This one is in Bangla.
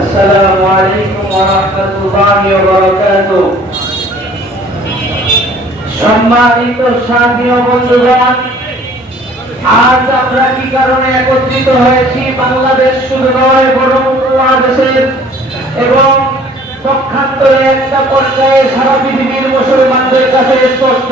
আসসালামু আলাইকুম ওয়া রাহমাতুল্লাহি ওয়া বারাকাতুহু। সম্মানিত সাথী ও বন্ধুগণ, আজ আমরা কি কারণে একত্রিত হয়েছি? বাংলাদেশ শুধু নয়, বরং উপমহাদেশের এবং পক্ষান্তরে একটা পর্যায়ে সারা পৃথিবীর মুসলমানদের কাছে স্পষ্ট